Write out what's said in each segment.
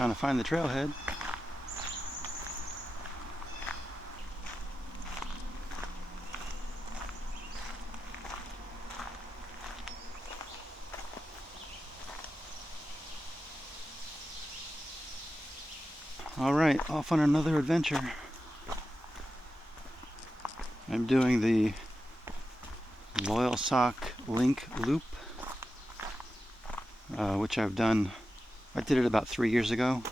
trying to find the trailhead. Alright, off on another adventure. I'm doing the Loyalsock-Link loop, which I've done. I did it about 3 years ago,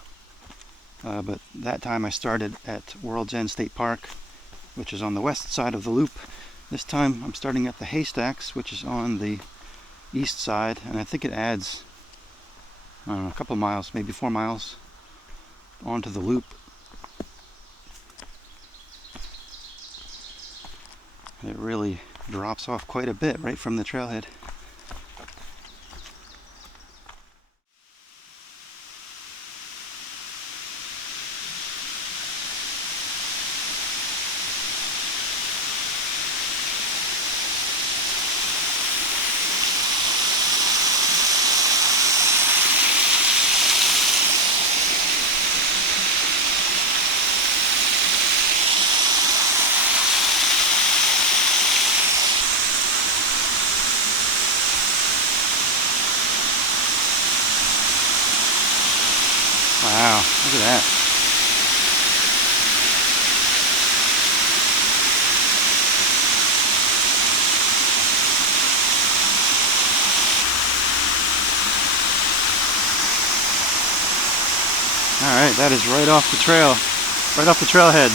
but that time I started at World's End State Park, which is on the west side of the loop. This time I'm starting at the Haystacks, which is on the east side, and I think it adds, I don't know, a couple miles, maybe 4 miles onto the loop. It really drops off quite a bit right from the trailhead. Wow, look at that. Alright, that is right off the trail, right off the trailhead.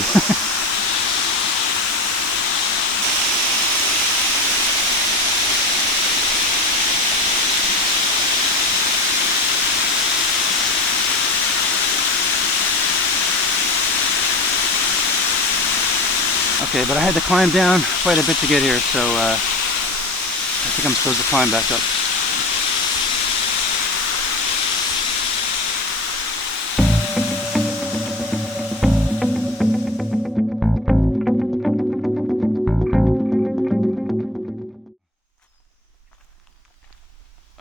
Okay, but I had to climb down quite a bit to get here, so I think I'm supposed to climb back up.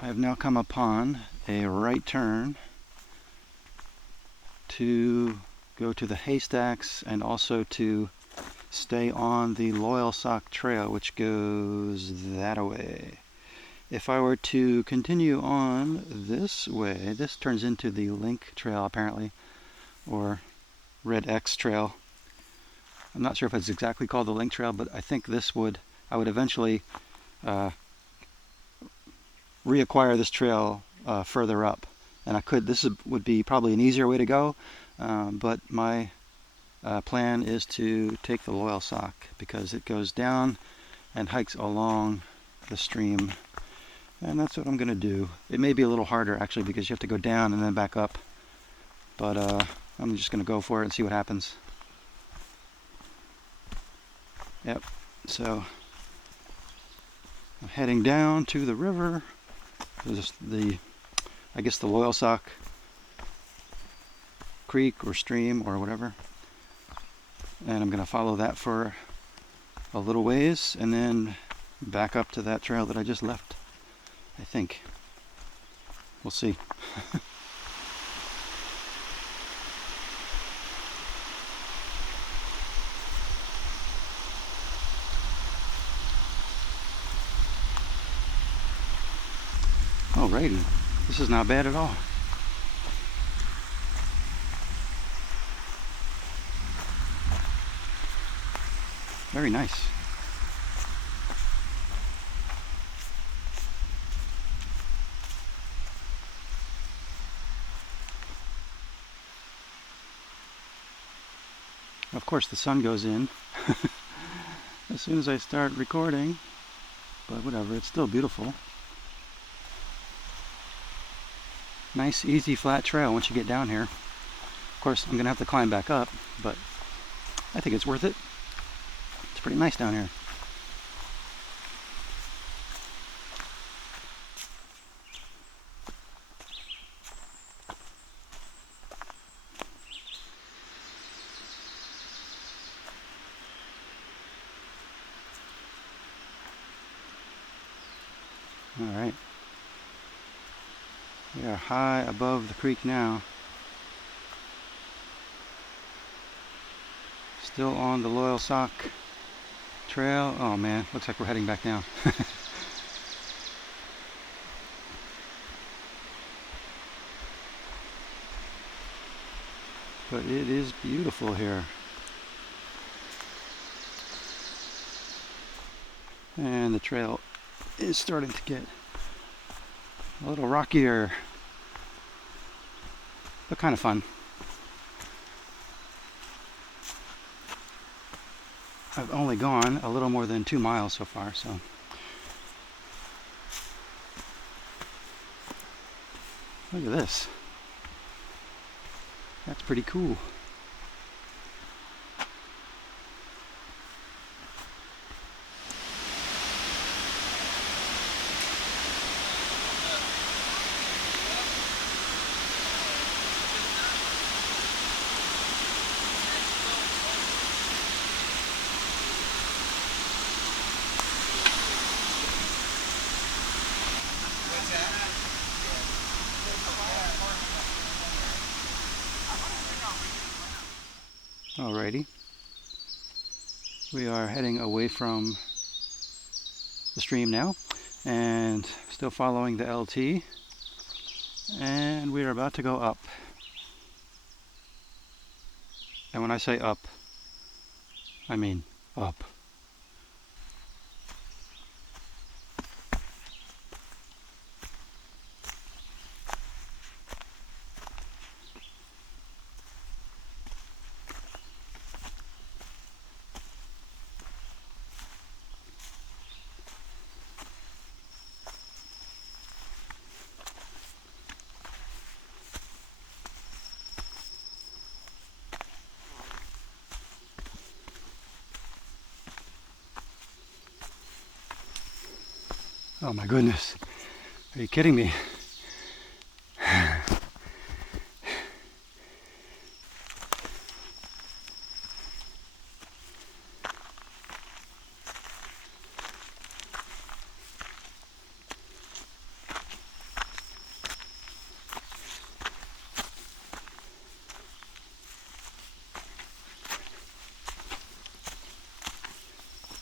I have now come upon a right turn to go to the Haystacks and also to stay on the Loyalsock Trail, which goes that way. If I were to continue on this way, this turns into the Link Trail apparently, or Red X Trail. I'm not sure if it's exactly called the Link Trail, but I think I would eventually reacquire this trail further up. And this would be probably an easier way to go, but my plan is to take the Loyalsock because it goes down and hikes along the stream, and that's what I'm going to do. It may be a little harder actually because you have to go down and then back up, but I'm just going to go for it and see what happens. Yep, so I'm heading down to the river. There's I guess the Loyalsock Creek or stream or whatever. And I'm going to follow that for a little ways and then back up to that trail that I just left, I think. We'll see. Alrighty, this is not bad at all. Very nice. Of course the sun goes in as soon as I start recording, but whatever, it's still beautiful. Nice, easy, flat trail once you get down here. Of course, I'm going to have to climb back up, but I think it's worth it. It's pretty nice down here. All right. We are high above the creek now. Still on the Loyalsock Trail. Oh man, looks like we're heading back down. But it is beautiful here. And the trail is starting to get a little rockier, but kind of fun. I've only gone a little more than 2 miles so far, so look at this. That's pretty cool. Alrighty, we are heading away from the stream now and still following the LT, and we are about to go up. And when I say up, I mean up. Oh my goodness, are you kidding me?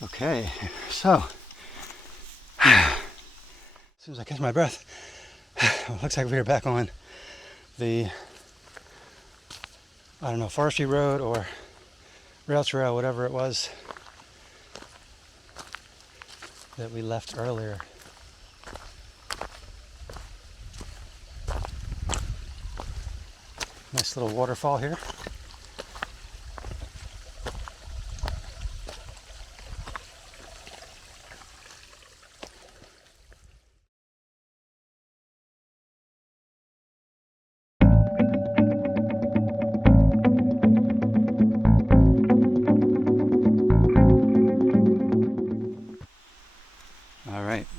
Okay, so as soon as I catch my breath, it looks like we're back on the, I don't know, forestry road or rail trail, whatever it was that we left earlier. Nice little waterfall here.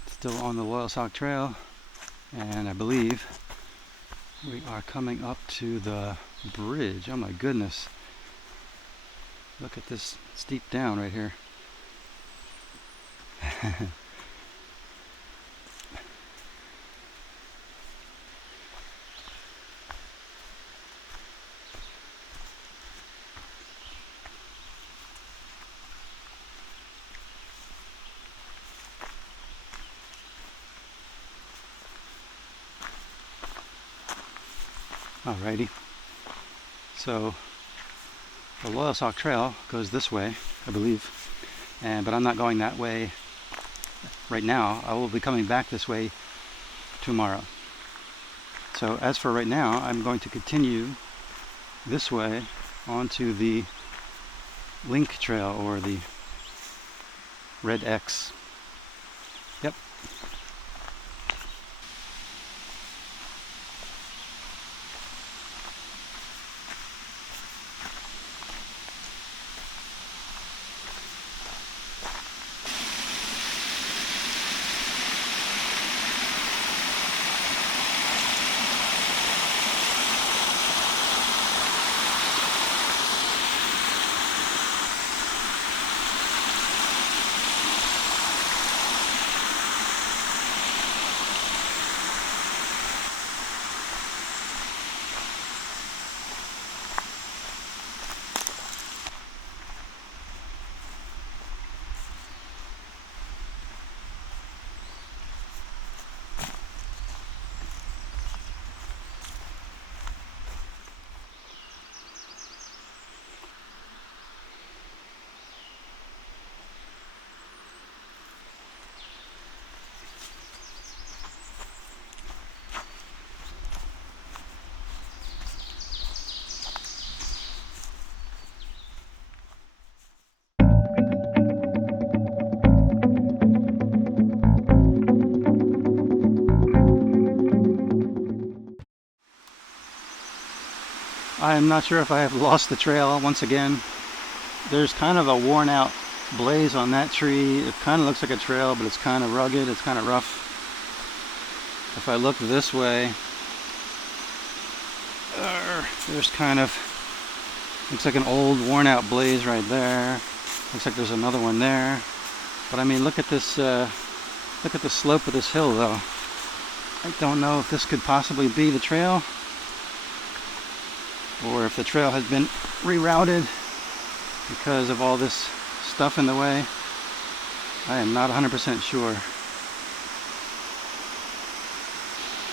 Still on the Loyalsock Trail, and I believe we are coming up to the bridge. Oh my goodness, look at this steep down right here. Alrighty, so the Loyalsock Trail goes this way, I believe, but I'm not going that way right now. I will be coming back this way tomorrow. So as for right now, I'm going to continue this way onto the Link Trail, or the red X. Yep. I am not sure if I have lost the trail once again. There's kind of a worn out blaze on that tree. It kind of looks like a trail, but it's kind of rugged, it's kind of rough. If I look this way, there's kind of, looks like an old worn out blaze right there. Looks like there's another one there. But I mean, look at this, look at the slope of this hill though. I don't know if this could possibly be the trail, or if the trail has been rerouted because of all this stuff in the way. I am not 100% sure.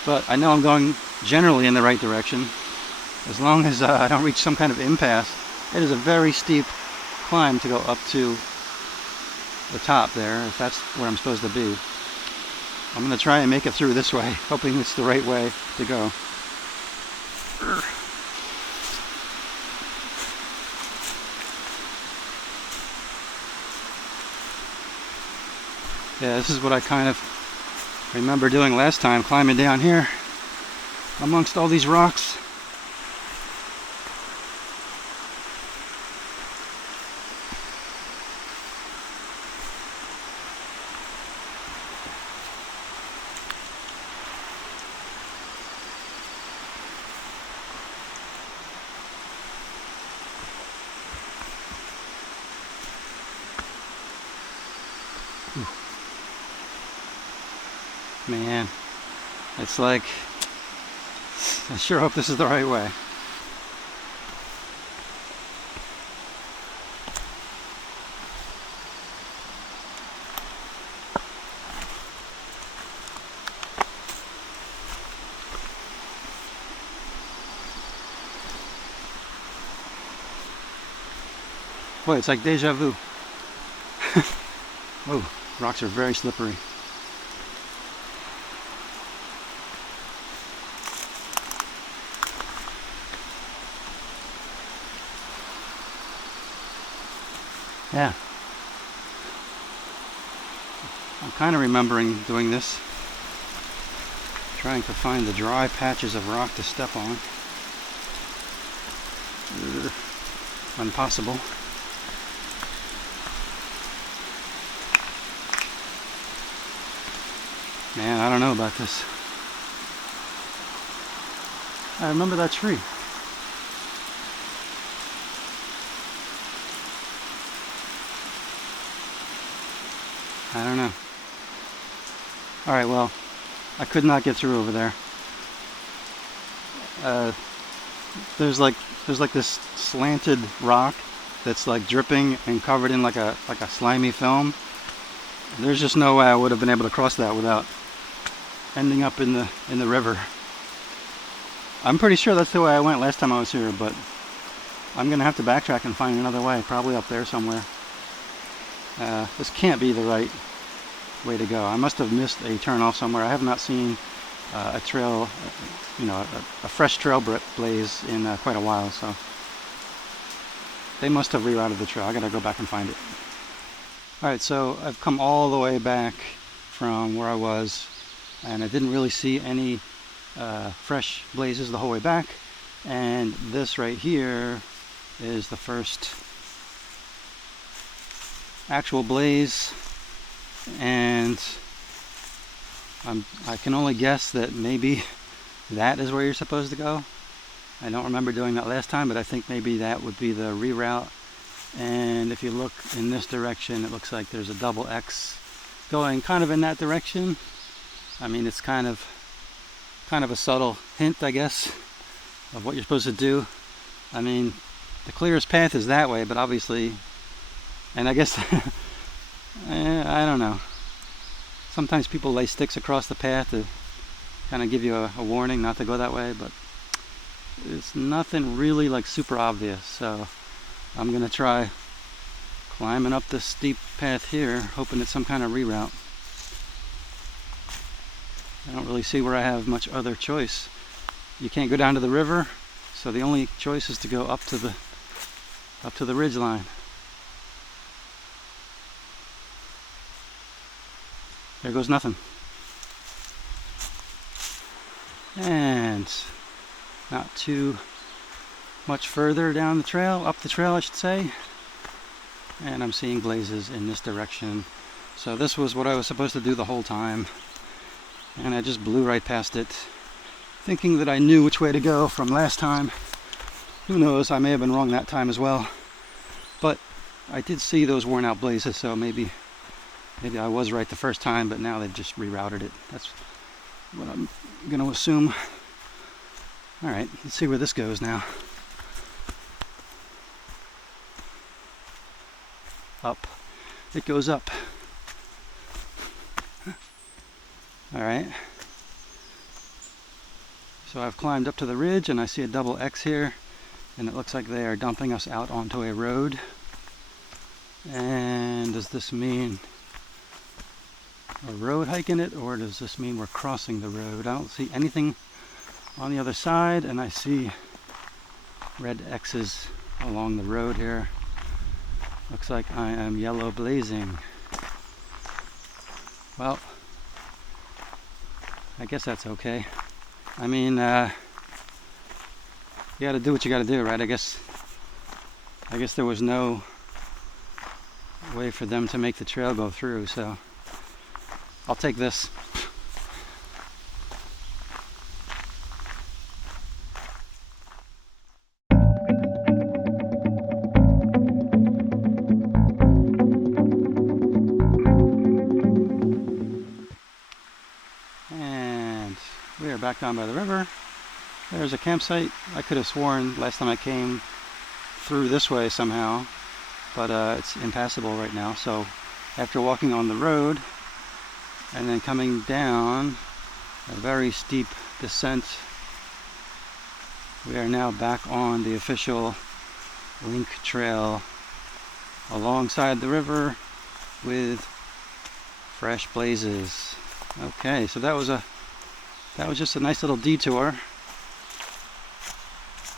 But I know I'm going generally in the right direction, as long as I don't reach some kind of impasse. It is a very steep climb to go up to the top there, if that's where I'm supposed to be. I'm going to try and make it through this way, hoping it's the right way to go. Yeah, this is what I kind of remember doing last time, climbing down here amongst all these rocks. Man, it's like, I sure hope this is the right way. Boy, it's like deja vu. Whoa, rocks are very slippery. Yeah. I'm kind of remembering doing this. Trying to find the dry patches of rock to step on. Impossible. Man, I don't know about this. I remember that tree. I don't know. Alright, well, I could not get through over there. There's like this slanted rock that's like dripping and covered in like a slimy film. There's just no way I would have been able to cross that without ending up in the river. I'm pretty sure that's the way I went last time I was here, but I'm gonna have to backtrack and find another way, probably up there somewhere. This can't be the right way to go. I must have missed a turn off somewhere. I have not seen a trail, you know, a fresh trail blaze in quite a while, so they must have rerouted the trail. I gotta go back and find it. Alright, so I've come all the way back from where I was, and I didn't really see any fresh blazes the whole way back, and this right here is the first actual blaze, and I can only guess that maybe that is where you're supposed to go. I don't remember doing that last time, but I think maybe that would be the reroute. And if you look in this direction, it looks like there's a double X going kind of in that direction. I mean, it's kind of a subtle hint, I guess, of what you're supposed to do. I mean, the clearest path is that way, but obviously, and I guess I don't know. Sometimes people lay sticks across the path to kind of give you a warning not to go that way, but it's nothing really like super obvious. So I'm gonna try climbing up this steep path here, hoping it's some kind of reroute. I don't really see where I have much other choice. You can't go down to the river, so the only choice is to go up to the ridge line. There goes nothing. And not too much further down the trail, up the trail I should say, and I'm seeing blazes in this direction. So this was what I was supposed to do the whole time, and I just blew right past it, thinking that I knew which way to go from last time. Who knows, I may have been wrong that time as well, but I did see those worn out blazes, so maybe I was right the first time, but now they've just rerouted it. That's what I'm going to assume. Alright, let's see where this goes now. Up. It goes up. Alright. So I've climbed up to the ridge and I see a double X here, and it looks like they are dumping us out onto a road. And does this mean a road hike in it, or does this mean we're crossing the road? I don't see anything on the other side, and I see red X's along the road here. Looks like I am yellow blazing. Well, I guess that's okay. I mean, you gotta do what you gotta do, right? I guess there was no way for them to make the trail go through, so I'll take this. And we are back down by the river. There's a campsite. I could have sworn last time I came through this way somehow, but it's impassable right now. So after walking on the road and then coming down a very steep descent, we are now back on the official Link Trail alongside the river with fresh blazes. Okay, so that was just a nice little detour.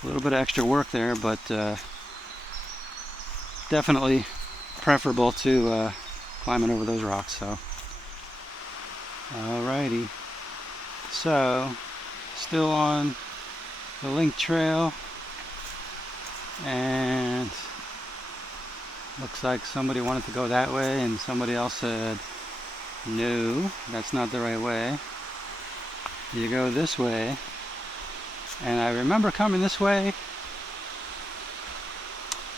A little bit of extra work there, but definitely preferable to climbing over those rocks. So, alrighty. So, still on the Link Trail, and looks like somebody wanted to go that way, and somebody else said, no, that's not the right way. You go this way. And I remember coming this way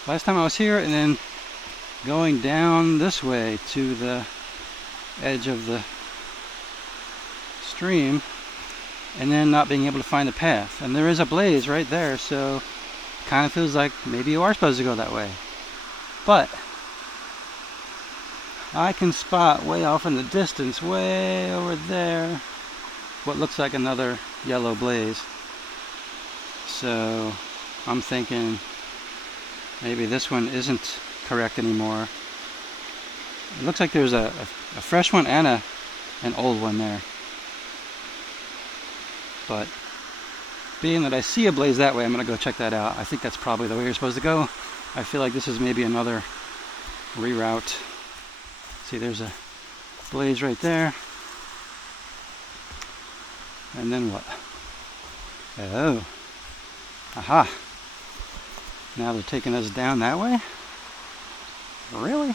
last time I was here, and then going down this way to the edge of the stream, and then not being able to find the path. And there is a blaze right there, so it kind of feels like maybe you are supposed to go that way. But I can spot way off in the distance, way over there, what looks like another yellow blaze. So I'm thinking maybe this one isn't correct anymore. It looks like there's a fresh one and an old one there. But being that I see a blaze that way, I'm going to go check that out. I think that's probably the way you're supposed to go. I feel like this is maybe another reroute. See, there's a blaze right there. And then what? Oh. Aha. Now they're taking us down that way? Really?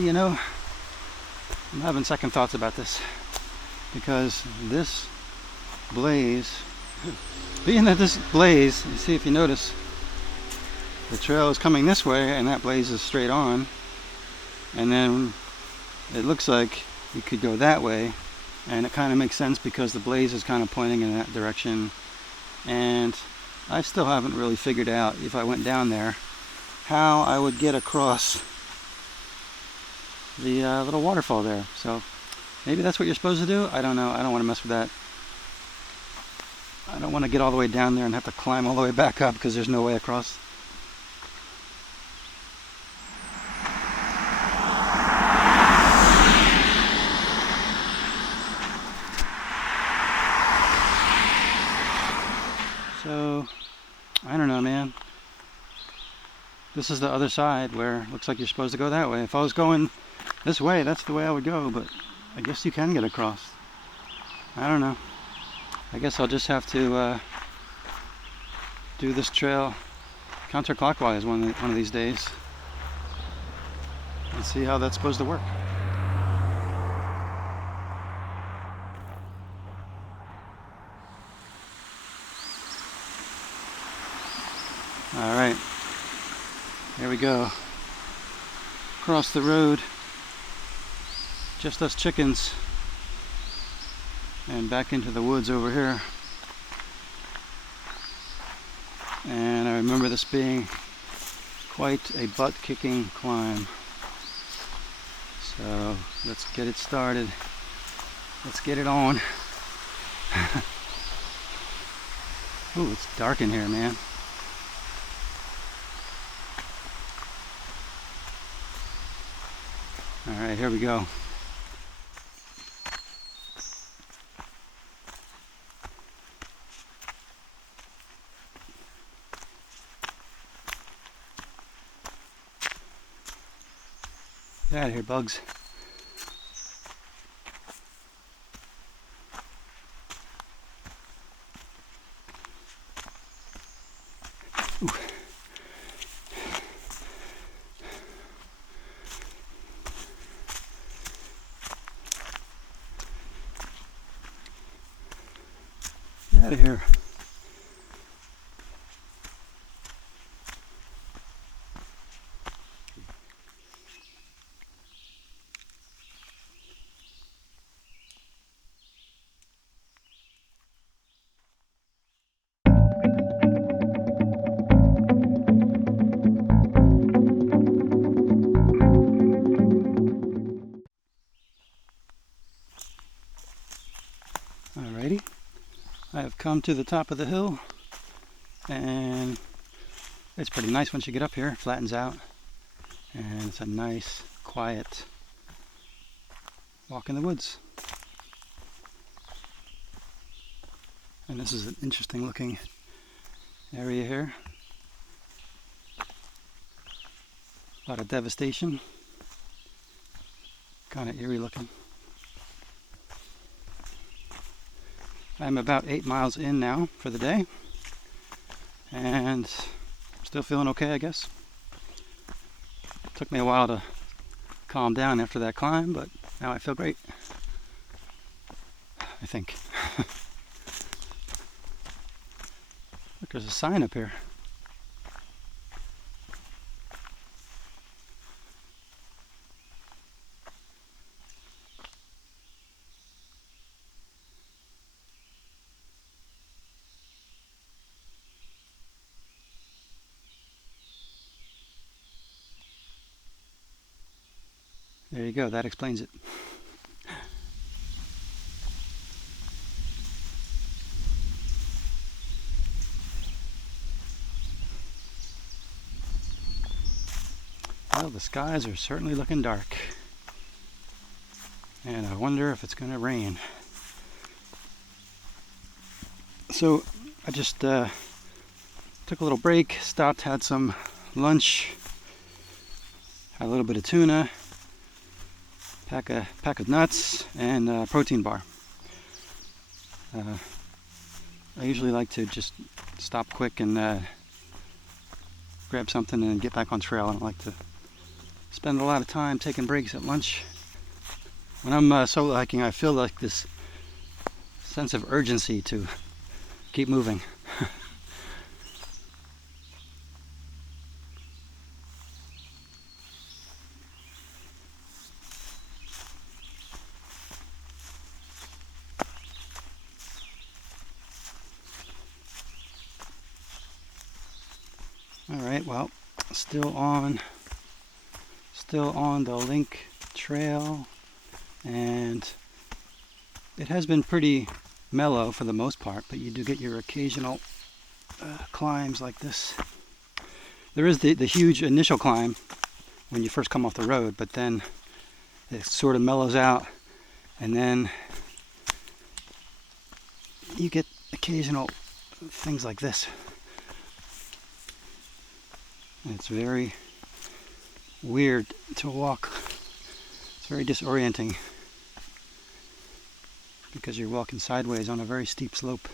You know, I'm having second thoughts about this, because this blaze, being that this blaze, you see, if you notice, the trail is coming this way and that blaze is straight on, and then it looks like you could go that way, and it kind of makes sense because the blaze is kind of pointing in that direction. And I still haven't really figured out, if I went down there, how I would get across the little waterfall there. So maybe that's what you're supposed to do. I don't know. I don't want to mess with that. I don't want to get all the way down there and have to climb all the way back up because there's no way across. So, I don't know, man. This is the other side where it looks like you're supposed to go that way. If I was going this way, that's the way I would go, but I guess you can get across. I don't know. I guess I'll just have to do this trail counterclockwise one of these days and see how that's supposed to work. Alright, here we go. Across the road, just us chickens, and back into the woods over here. And I remember this being quite a butt-kicking climb. So let's get it started. Let's get it on. Ooh, it's dark in here, man. Alright, here we go. Get out of here, bugs. Ooh. Get out of here. Alrighty, I have come to the top of the hill, and it's pretty nice once you get up here. It flattens out, and it's a nice, quiet walk in the woods. And this is an interesting looking area here. A lot of devastation. Kind of eerie looking. I'm about 8 miles in now for the day, and still feeling okay, I guess. Took me a while to calm down after that climb, but now I feel great, I think. Look, there's a sign up here. There you go, that explains it. Well, the skies are certainly looking dark. And I wonder if it's going to rain. So I just took a little break, stopped, had some lunch, had a little bit of tuna, pack of nuts, and a protein bar. I usually like to just stop quick and grab something and get back on trail. I don't like to spend a lot of time taking breaks at lunch. When I'm solo hiking, I feel like this sense of urgency to keep moving. Alright, well, still on the Link trail, and it has been pretty mellow for the most part, but you do get your occasional climbs like this. There is the huge initial climb when you first come off the road, but then it sort of mellows out, and then you get occasional things like this. It's very weird to walk. It's very disorienting because you're walking sideways on a very steep slope.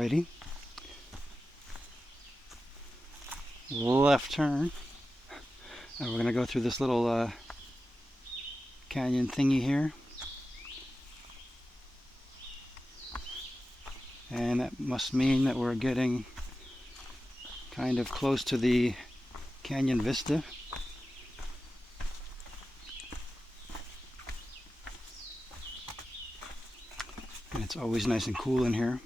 Alrighty. Left turn. And we're going to go through this little canyon thingy here. And that must mean that we're getting kind of close to the Canyon Vista. And it's always nice and cool in here.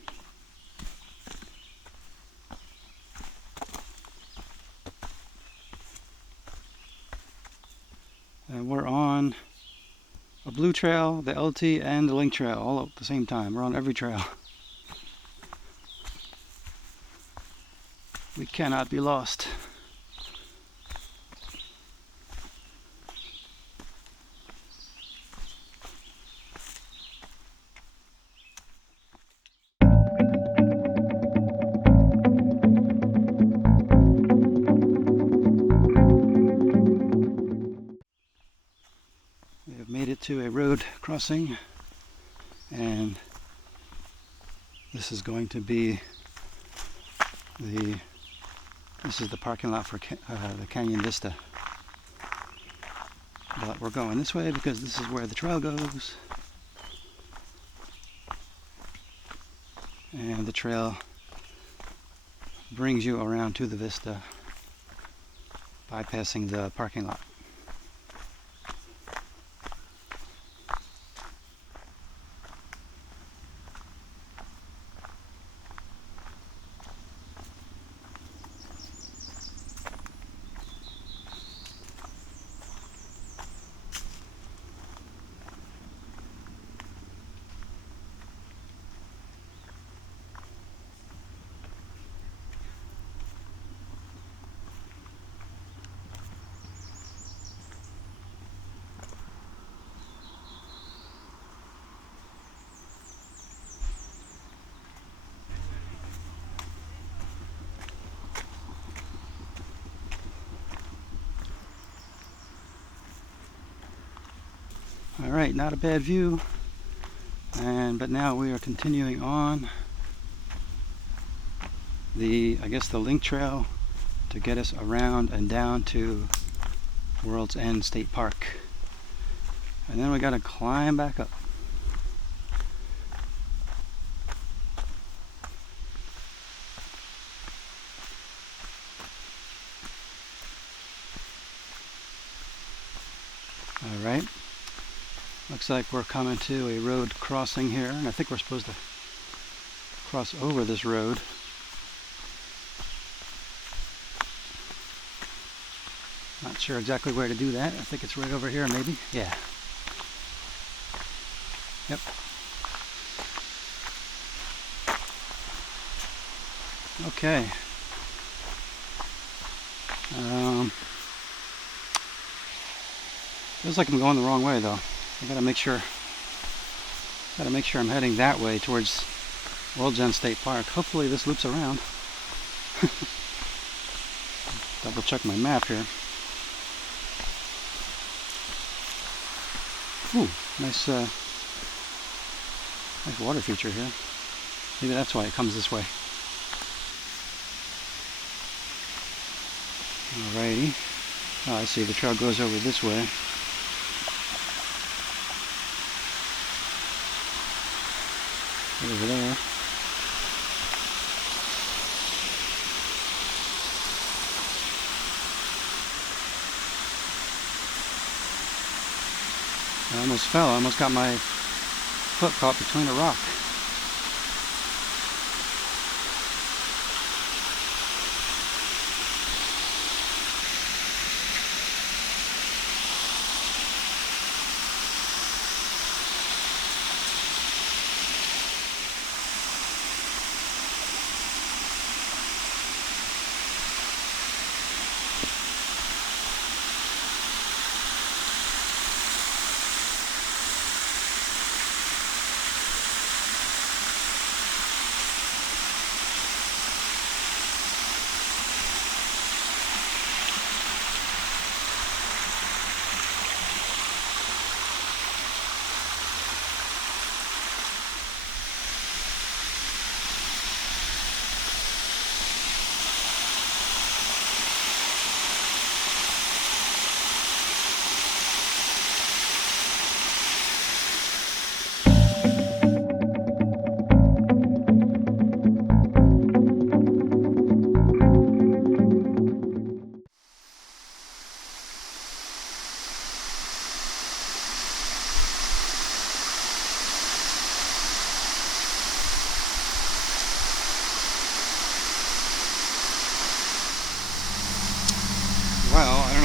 And we're on a blue trail, the LT, and the Link trail all at the same time. We're on every trail. We cannot be lost. We have made it to a road crossing, and this is going to be this is the parking lot for the Canyon Vista. But we're going this way because this is where the trail goes. And the trail brings you around to the Vista, bypassing the parking lot. Alright, not a bad view, but now we are continuing on I guess the Link Trail to get us around and down to World's End State Park. And then we gotta climb back up. Alright. Looks like we're coming to a road crossing here, and I think we're supposed to cross over this road. Not sure exactly where to do that. I think it's right over here, maybe. Yeah. Yep. Okay. Feels like I'm going the wrong way, though. I gotta make sure I'm heading that way towards World's End State Park. Hopefully this loops around. Double check my map here. Ooh, nice water feature here. Maybe that's why it comes this way. Alrighty. Oh, I see. The trail goes over this way. Over there. I almost fell. I almost got my foot caught between a rock.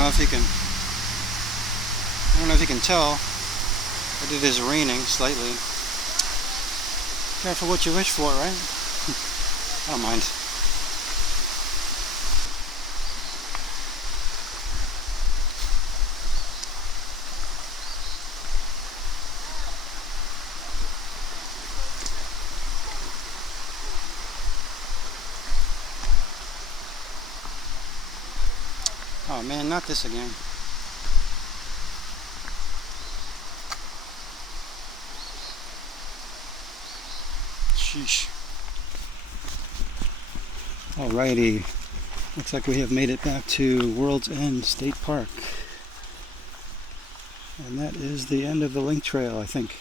if you can. I don't know if you can tell, but it is raining slightly. Careful what you wish for, right? I don't mind. Oh man, not this again. Sheesh. Alrighty. Looks like we have made it back to World's End State Park. And that is the end of the Link Trail, I think.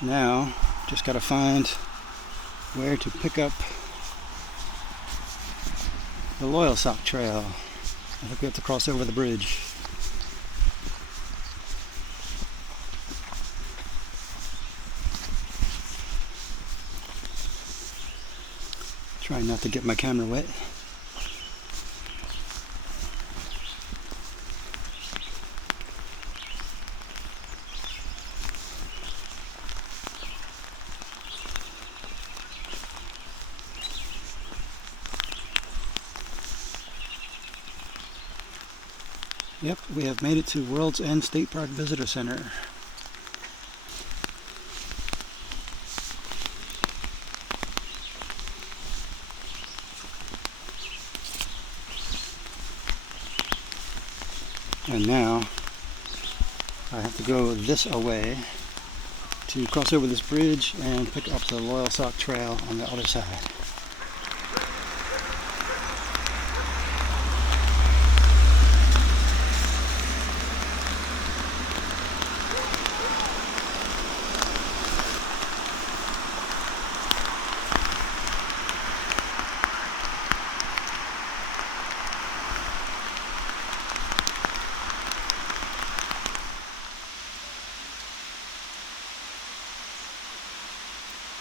Now, just gotta find where to pick up the Loyalsock Trail. I think we have to cross over the bridge. Trying not to get my camera wet. Yep, we have made it to World's End State Park Visitor Center. And now I have to go this away to cross over this bridge and pick up the Loyalsock Trail on the other side.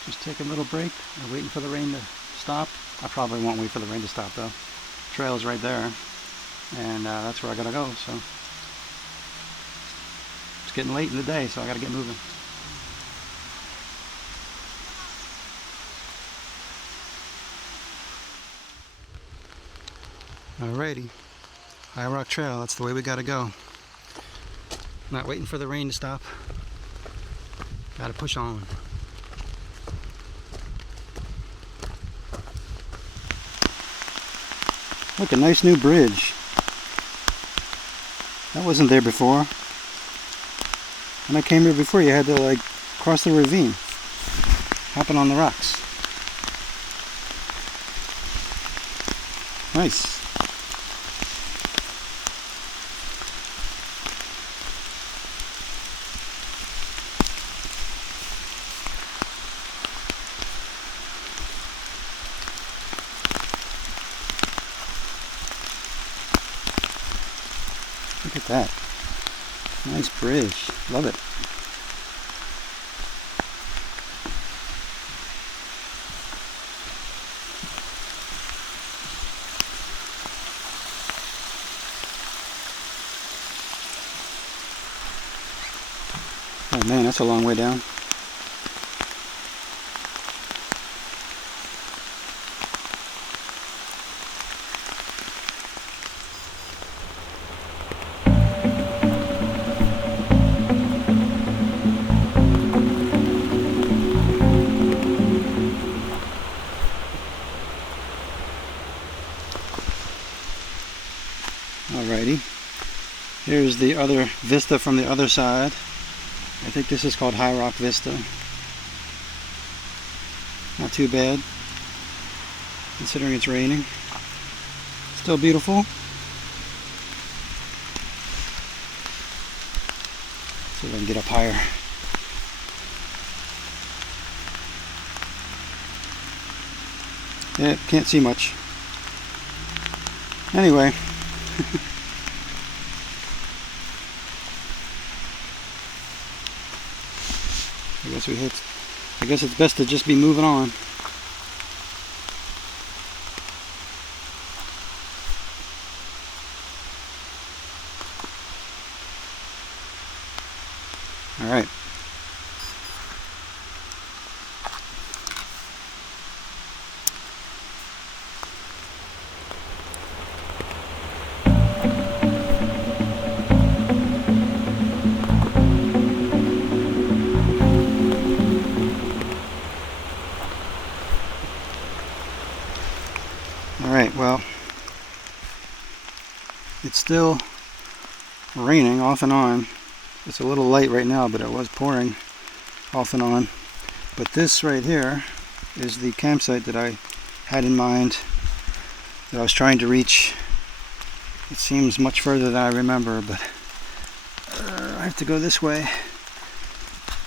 Just taking a little break. We're waiting for the rain to stop. I probably won't wait for the rain to stop though. Trail is right there, and that's where I gotta go. So it's getting late in the day, so I gotta get moving. Alrighty, High Rock Trail. That's the way we gotta go. Not waiting for the rain to stop. Gotta push on. Look, a nice new bridge. That wasn't there before. When I came here before, you had to like cross the ravine, hopping on the rocks. Nice. Look at that. Nice bridge. Love it. Oh man, that's a long way down. Alrighty, here's the other vista from the other side. I think this is called High Rock Vista. Not too bad, considering it's raining. Still beautiful. See if I can get up higher. Yeah, can't see much. Anyway. I guess it's best to just be moving on. All right. Alright, well, it's still raining off and on. It's a little light right now, but it was pouring off and on. But this right here is the campsite that I had in mind, that I was trying to reach. It seems much further than I remember, but I have to go this way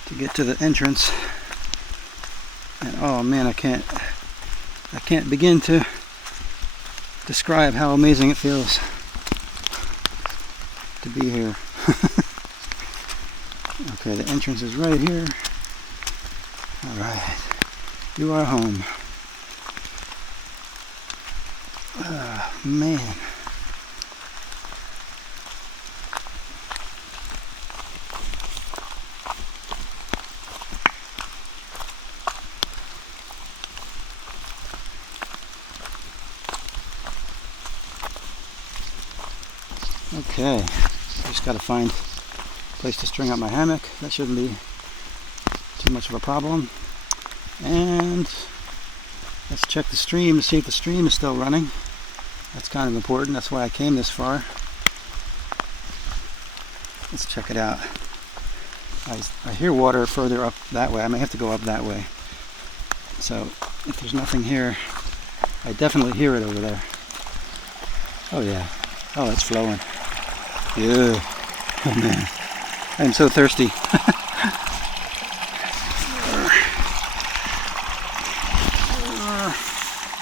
to get to the entrance. And oh man, I can't begin to describe how amazing it feels to be here. Okay, the entrance is right here. Alright, you are home. Man. Okay, just got to find a place to string up my hammock. That shouldn't be too much of a problem. And let's check the stream to see if the stream is still running. That's kind of important. That's why I came this far. Let's check it out. I hear water further up that way. I may have to go up that way. So if there's nothing here, I definitely hear it over there. Oh yeah. Oh, it's flowing. Yeah. Oh man. I am so thirsty.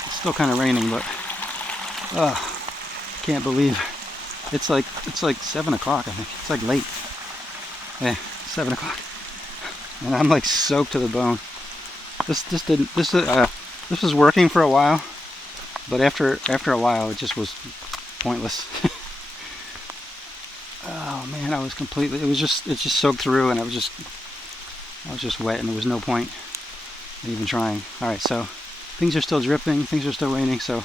It's still kind of raining, but can't believe it's like 7 o'clock. I think it's like late. Yeah, 7 o'clock, and I'm like soaked to the bone. This was working for a while, but after a while, it just was pointless. Oh man, it just soaked through, and I was just wet, and there was no point in even trying. All right, so things are still dripping, things are still raining, so I'm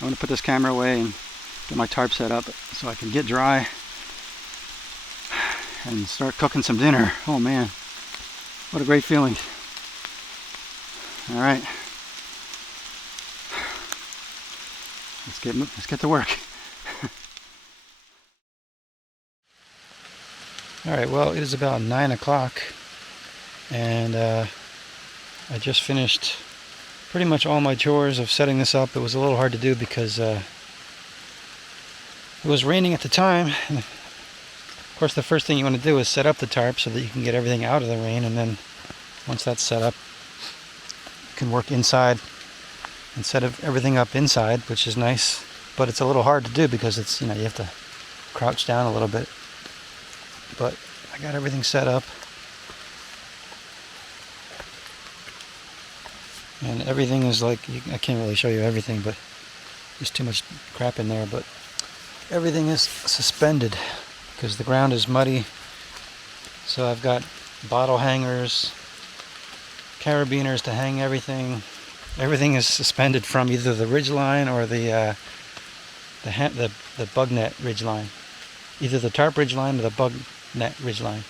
going to put this camera away and get my tarp set up so I can get dry and start cooking some dinner. Oh man, what a great feeling. All right, let's get to work. All right, well, it is about 9 o'clock, and I just finished pretty much all my chores of setting this up. It was a little hard to do because it was raining at the time. And of course, the first thing you want to do is set up the tarp so that you can get everything out of the rain, and then once that's set up, you can work inside and set everything up inside, which is nice. But it's a little hard to do because it's, you have to crouch down a little bit. But I got everything set up, and everything is like, I can't really show you everything, but there's too much crap in there, but everything is suspended because the ground is muddy. So I've got bottle hangers, carabiners to hang everything. Everything is suspended from either the ridge line or the bug net ridge line. Either the tarp ridge line or the bug net ridge line.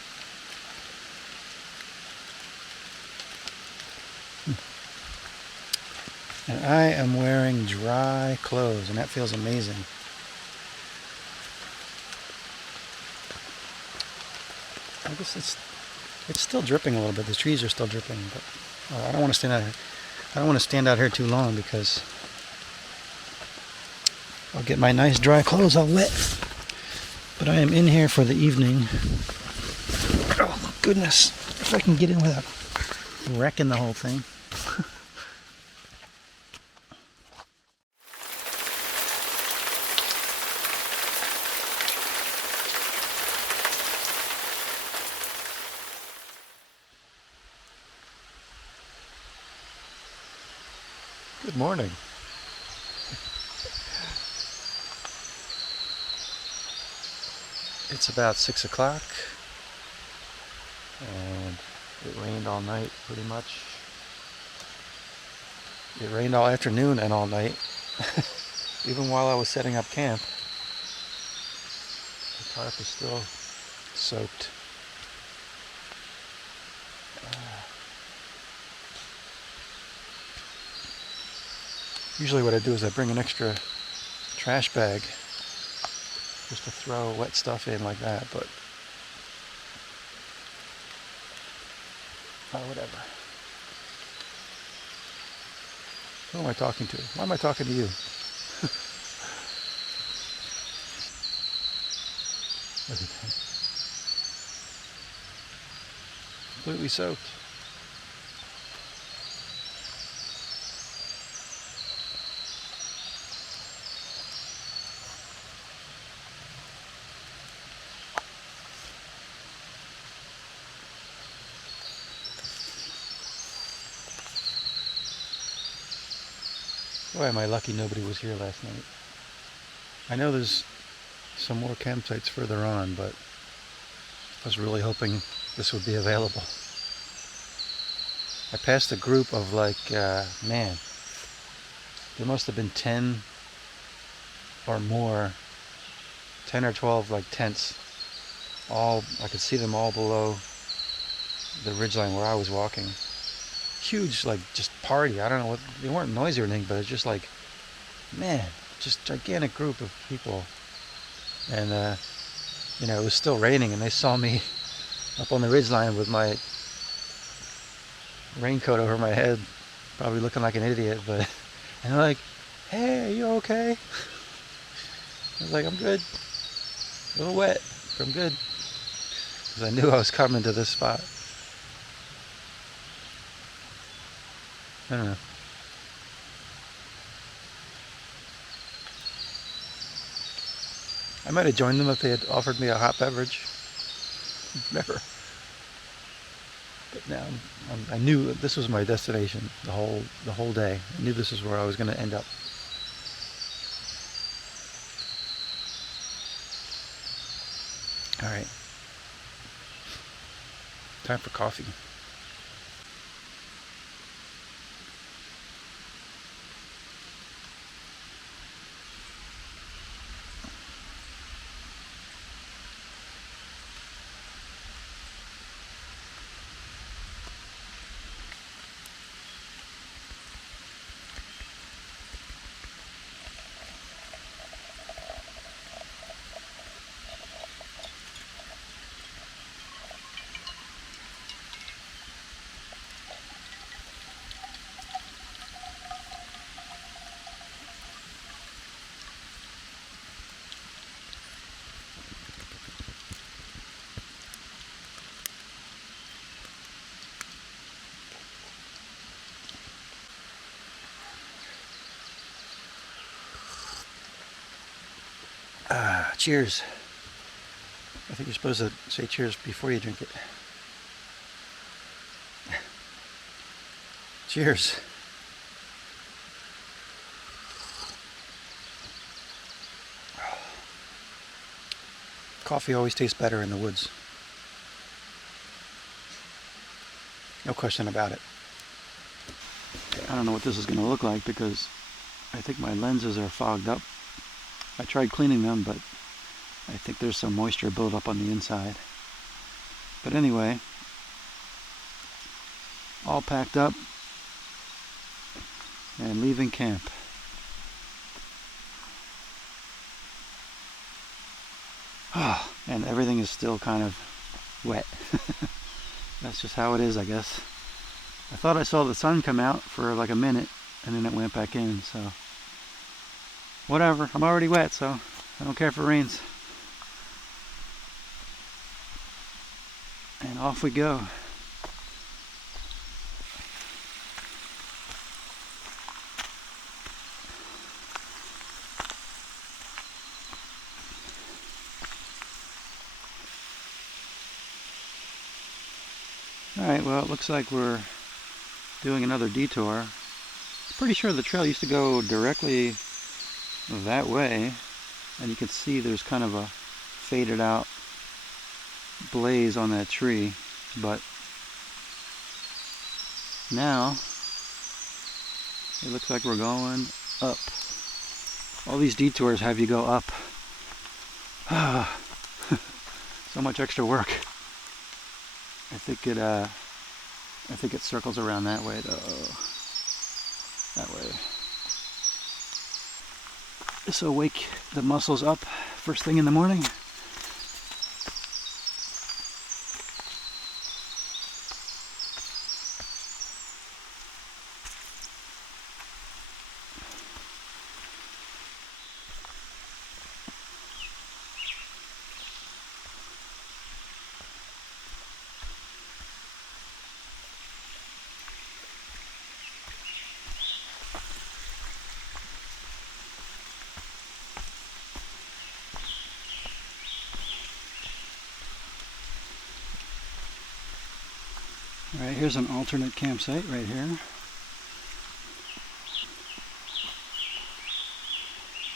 And I am wearing dry clothes, and that feels amazing. I guess it's still dripping a little bit. The trees are still dripping, but I don't want to stand out here. I don't want to stand out here too long because I'll get my nice dry clothes all wet. But I am in here for the evening. Oh goodness, if I can get in without wrecking the whole thing. Good morning. It's about 6 o'clock. and it rained all night pretty much. It rained all afternoon and all night. Even while I was setting up camp, the tarp is still soaked. Usually what I do is I bring an extra trash bag just to throw wet stuff in like that, but whatever. Who am I talking to? Why am I talking to you? Completely soaked. Boy, am I lucky nobody was here last night. I know there's some more campsites further on, but I was really hoping this would be available. I passed a group of like, man, there must have been 10 or more, 10 or 12 like tents. All, I could see them all below the ridgeline where I was walking. Huge, like, just party. I don't know what, they weren't noisy or anything, but it's just like, man, just gigantic group of people. And, you know, it was still raining, and they saw me up on the ridgeline with my raincoat over my head, probably looking like an idiot, but, and they're like, hey, are you okay? I was like, I'm good. A little wet, but I'm good. Because I knew I was coming to this spot. I don't know. I might have joined them if they had offered me a hot beverage. Never. But now I knew this was my destination the whole day. I knew this is where I was going to end up. All right. Time for coffee. Cheers. I think you're supposed to say cheers before you drink it. Cheers. Coffee always tastes better in the woods. No question about it. I don't know what this is going to look like because I think my lenses are fogged up. I tried cleaning them, but I think there's some moisture buildup on the inside. But anyway, all packed up and leaving camp. And everything is still kind of wet. That's just how it is, I guess. I thought I saw the sun come out for like a minute and then it went back in, so whatever. I'm already wet, so I don't care if it rains. And off we go. Alright, well, it looks like we're doing another detour. Pretty sure the trail used to go directly that way, and you can see there's kind of a faded out blaze on that tree. But now it looks like we're going up. All these detours have you go up. So much extra work. I think it circles around that way though. That way. This will wake the muscles up first thing in the morning. Alright, here's an alternate campsite right here.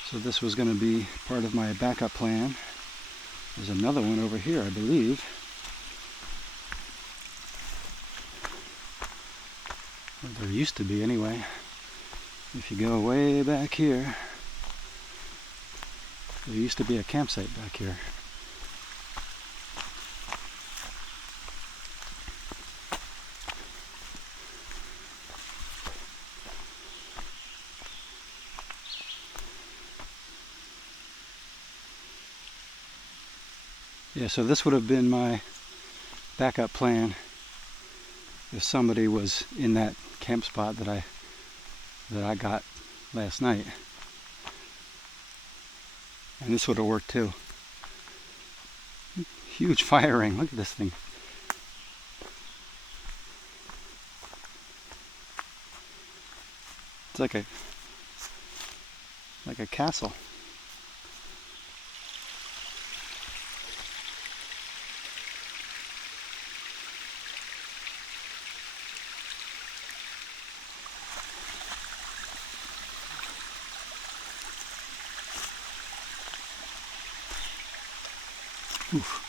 So this was going to be part of my backup plan. There's another one over here, I believe. Well, there used to be anyway. If you go way back here, there used to be a campsite back here. Yeah, so this would have been my backup plan if somebody was in that camp spot that I got last night. And this would have worked too. Huge fire ring, look at this thing. It's like a castle. Oof.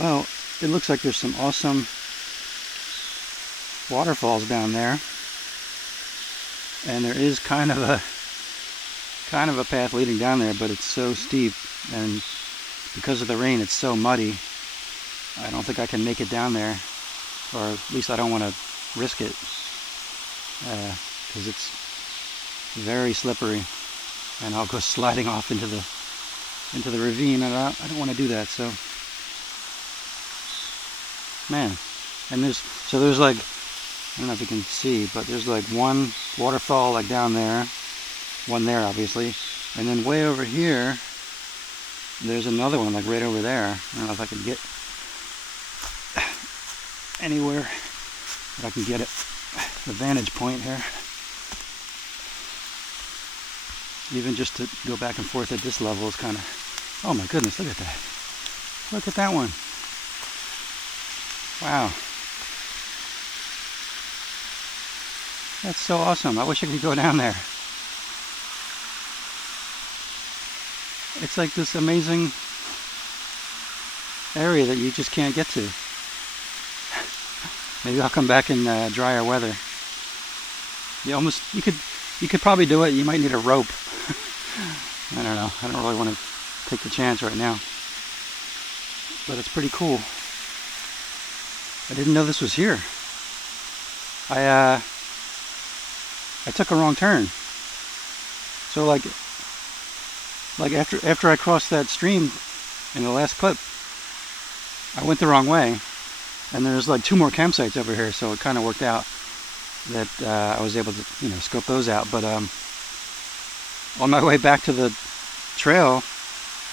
Well, it looks like there's some awesome waterfalls down there, and there is kind of a path leading down there, but it's so steep, and because of the rain it's so muddy. I don't think I can make it down there, or at least I don't want to risk it, because it's very slippery, and I'll go sliding off into the ravine, and I don't want to do that. So, man, and there's like, I don't know if you can see, but there's like one waterfall like down there, one there obviously, and then way over here there's another one like right over there. I don't know if I can get anywhere that I can get it, the vantage point here, even just to go back and forth at this level is kind of, oh my goodness, look at that one. Wow, that's so awesome. I wish I could go down there. It's like this amazing area that you just can't get to. Maybe I'll come back in drier weather. You could probably do it. You might need a rope. I don't know. I don't really want to take the chance right now. But it's pretty cool. I didn't know this was here. I took a wrong turn. So like after I crossed that stream in the last clip, I went the wrong way, and there's like 2 more campsites over here, so it kind of worked out that I was able to, scope those out. But on my way back to the trail,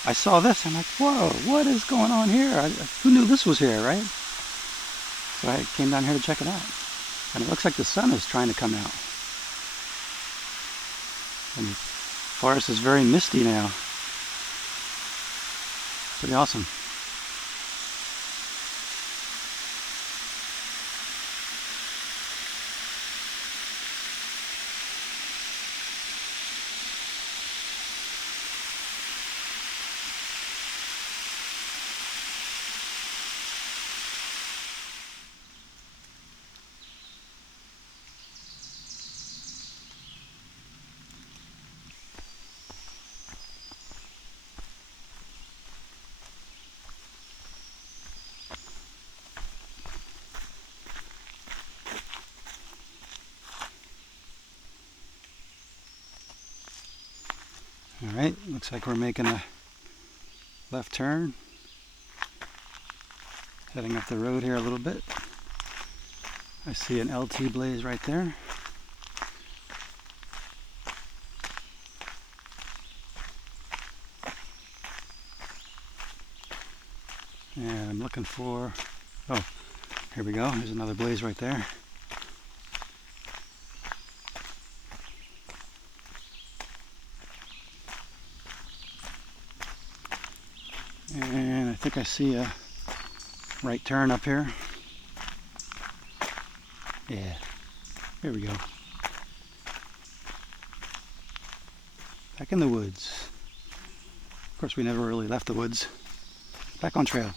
I saw this. I'm like, whoa, what is going on here? Who knew this was here, right? So I came down here to check it out. And it looks like the sun is trying to come out. And the forest is very misty now. Pretty awesome. Alright, looks like we're making a left turn. Heading up the road here a little bit. I see an LT blaze right there. And I'm looking for, oh, here we go. There's another blaze right there. And I think I see a right turn up here. Yeah, here we go. Back in the woods. Of course, we never really left the woods. Back on trail.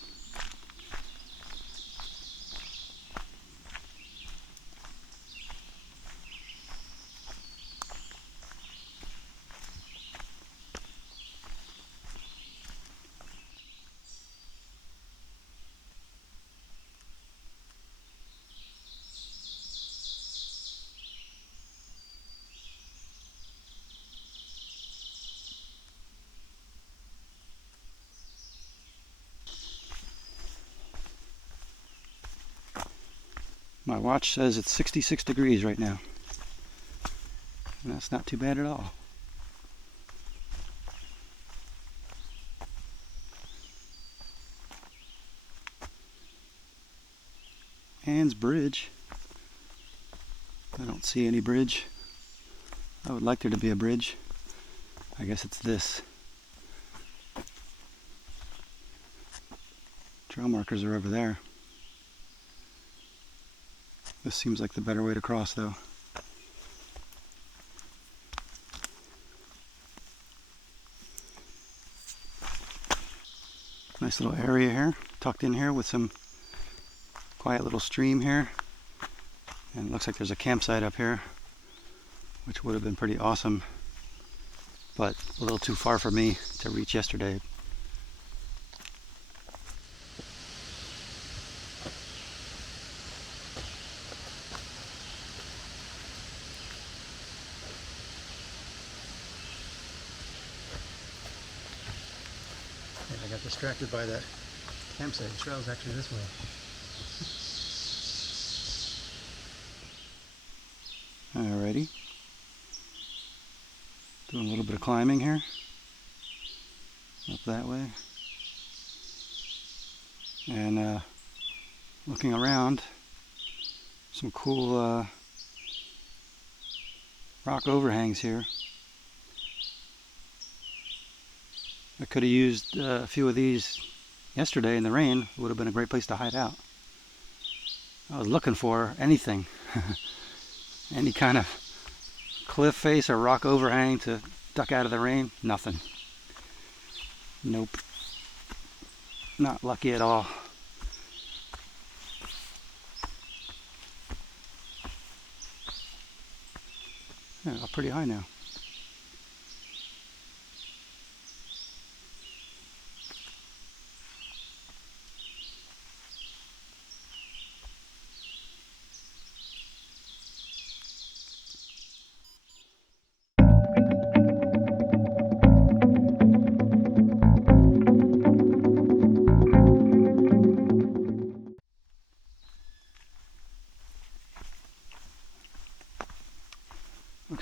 My watch says it's 66 degrees right now. And that's not too bad at all. Ann's Bridge. I don't see any bridge. I would like there to be a bridge. I guess it's this. Trail markers are over there. This seems like the better way to cross, though. Nice little area here, tucked in here with some quiet little stream here. And it looks like there's a campsite up here, which would have been pretty awesome, but a little too far for me to reach yesterday. I got distracted by that campsite. The trail's actually this way. Alrighty. Doing a little bit of climbing here. Up that way. And looking around, some cool rock overhangs here. I could have used a few of these yesterday in the rain. It would have been a great place to hide out. I was looking for anything. Any kind of cliff face or rock overhang to duck out of the rain. Nothing. Nope. Not lucky at all. Yeah, up pretty high now.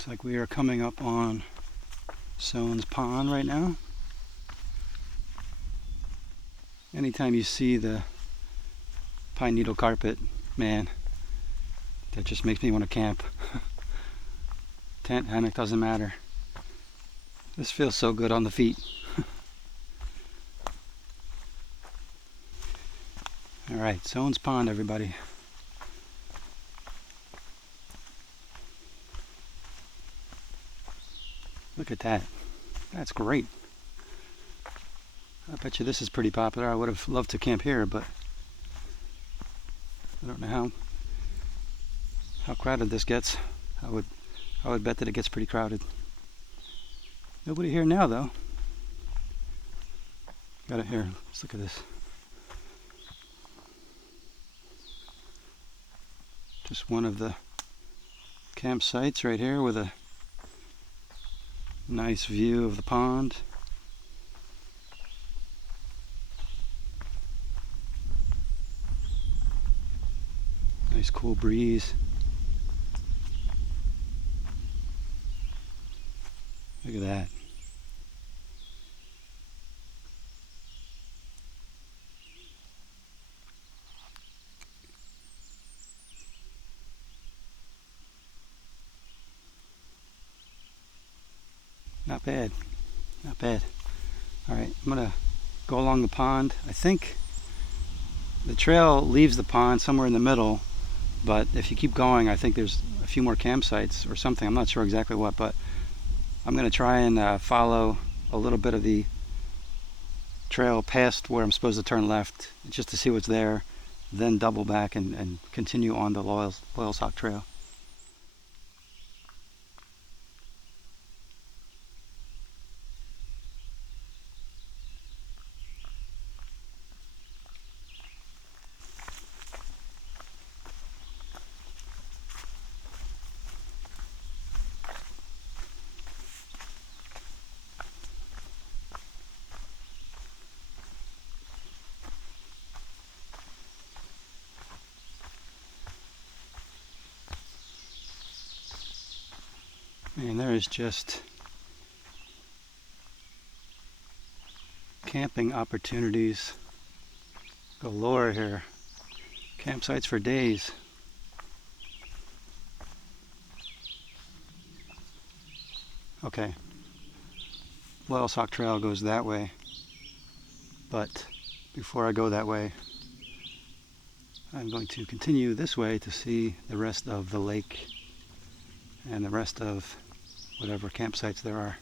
Looks like we are coming up on Soane's Pond right now. Anytime you see the pine needle carpet, man, that just makes me want to camp. Tent, hammock, doesn't matter. This feels so good on the feet. Alright, Soane's Pond, everybody. Look at that. That's great. I bet you this is pretty popular. I would have loved to camp here, but I don't know how crowded this gets. I would bet that it gets pretty crowded. Nobody here now, though. Got it here. Let's look at this. Just one of the campsites right here with a nice view of the pond. Nice cool breeze. Look at that. Not bad. Not bad. Alright, I'm going to go along the pond. I think the trail leaves the pond somewhere in the middle, but if you keep going, I think there's a few more campsites or something. I'm not sure exactly what, but I'm going to try and follow a little bit of the trail past where I'm supposed to turn left, just to see what's there, then double back and continue on the Loyalsock Trail. And there is just camping opportunities galore here. Campsites for days. Okay, Loyalsock Trail goes that way, but before I go that way, I'm going to continue this way to see the rest of the lake and the rest of whatever campsites there are.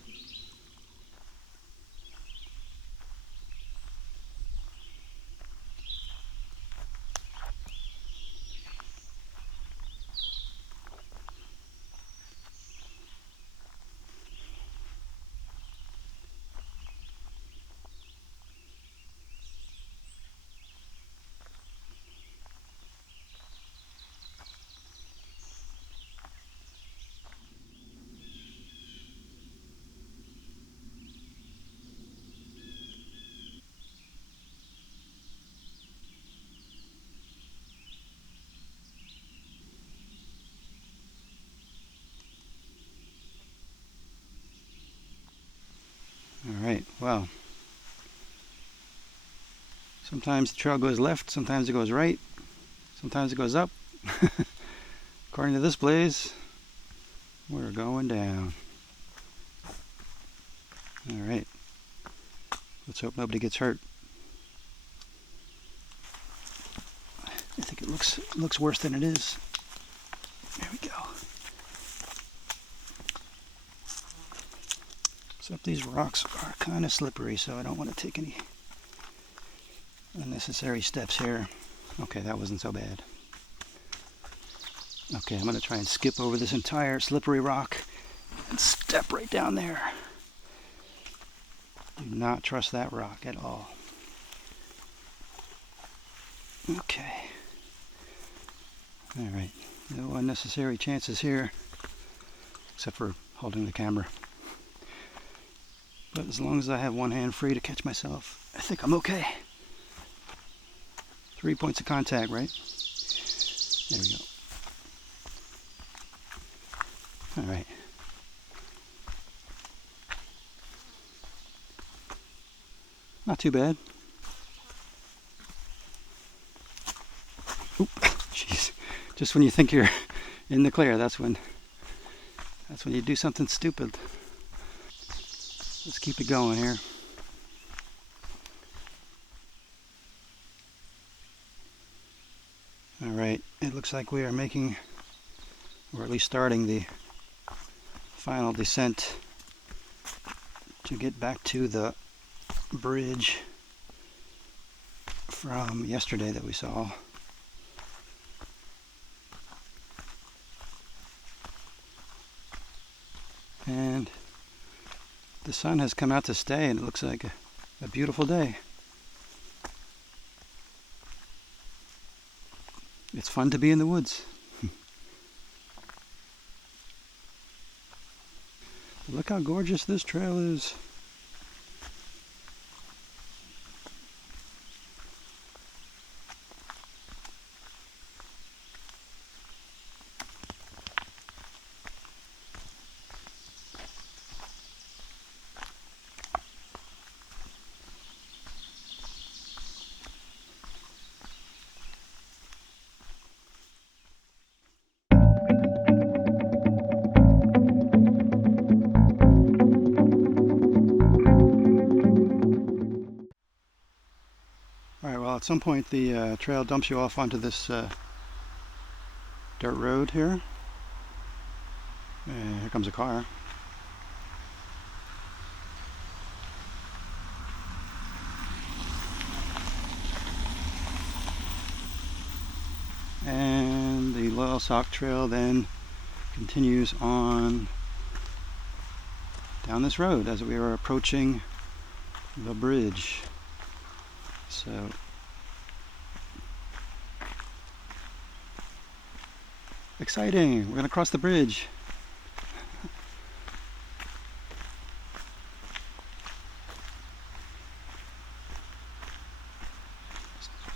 Alright, well, sometimes the trail goes left, sometimes it goes right, sometimes it goes up. According to this blaze, we're going down. Alright, let's hope nobody gets hurt. I think it looks worse than it is. There we go. Except these rocks are kind of slippery, so I don't want to take any unnecessary steps here. Okay, that wasn't so bad. Okay, I'm going to try and skip over this entire slippery rock and step right down there. Do not trust that rock at all. Okay. Alright, no unnecessary chances here, except for holding the camera. But as long as I have one hand free to catch myself, I think I'm okay. 3 points of contact, right? There we go. Alright, Not too bad. Oop, jeez. Just when you think you're in the clear, that's when you do something stupid. Let's keep it going here. All right, it looks like we are making, or at least starting, the final descent to get back to the bridge from yesterday that we saw. And the sun has come out to stay, and it looks like a beautiful day. It's fun to be in the woods. Look how gorgeous this trail is. At some point the trail dumps you off onto this dirt road here. And here comes a car. And the Loyalsock Trail then continues on down this road as we are approaching the bridge. So exciting! We're gonna cross the bridge.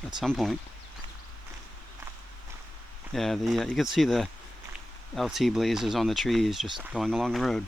At some point. Yeah, you can see the LT blazes on the trees just going along the road.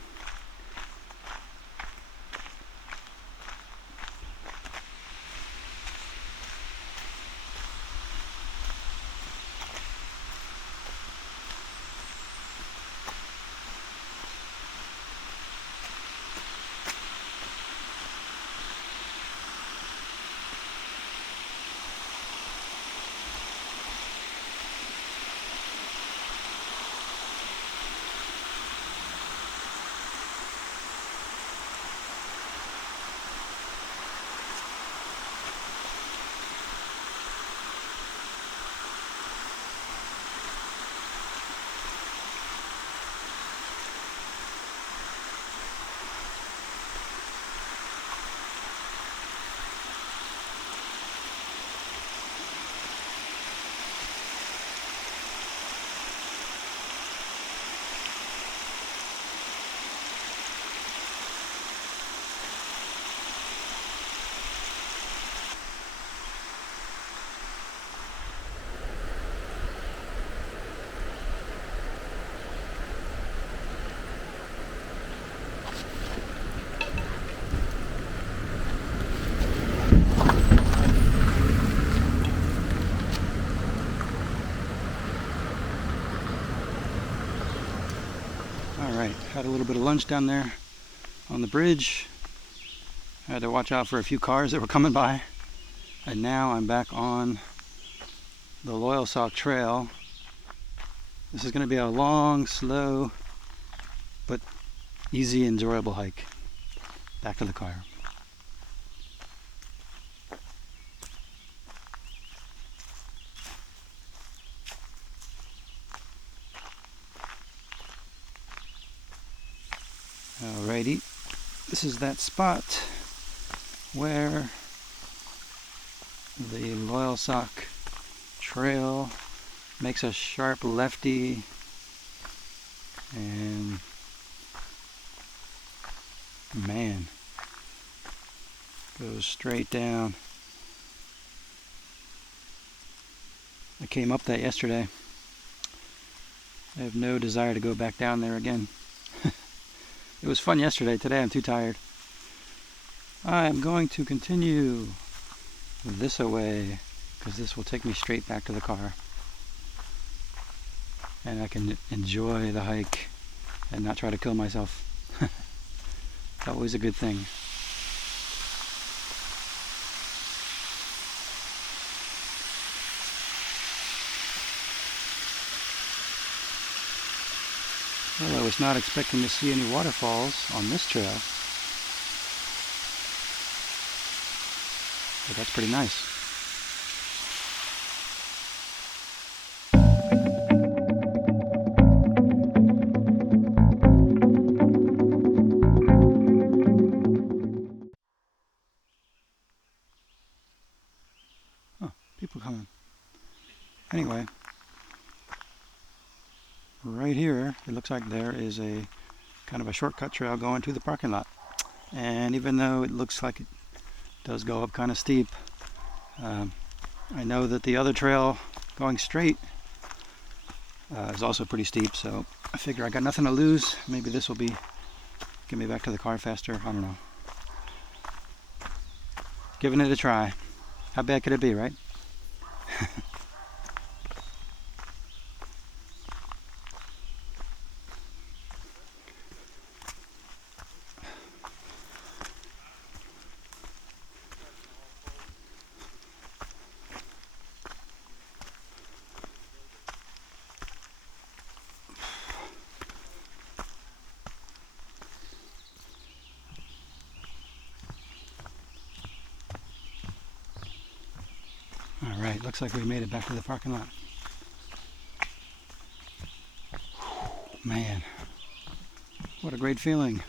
Had a little bit of lunch down there on the bridge. I had to watch out for a few cars that were coming by. And now I'm back on the Loyalsock Trail. This is going to be a long, slow, but easy, enjoyable hike. Back to the car. Alrighty, this is that spot where the Loyalsock Trail makes a sharp lefty and man, goes straight down. I came up that yesterday. I have no desire to go back down there again. It was fun yesterday. Today I'm too tired. I'm going to continue this away because this will take me straight back to the car. And I can enjoy the hike and not try to kill myself. It's always a good thing. Well, I was not expecting to see any waterfalls on this trail, but that's pretty nice. Oh, people coming. Anyway, right here, it looks like there is a kind of a shortcut trail going to the parking lot. And even though it looks like it does go up kind of steep, I know that the other trail going straight is also pretty steep, so I figure I got nothing to lose. Maybe this will get me back to the car faster. I don't know. Giving it a try. How bad could it be, right? Alright, looks like we made it back to the parking lot. Man, what a great feeling.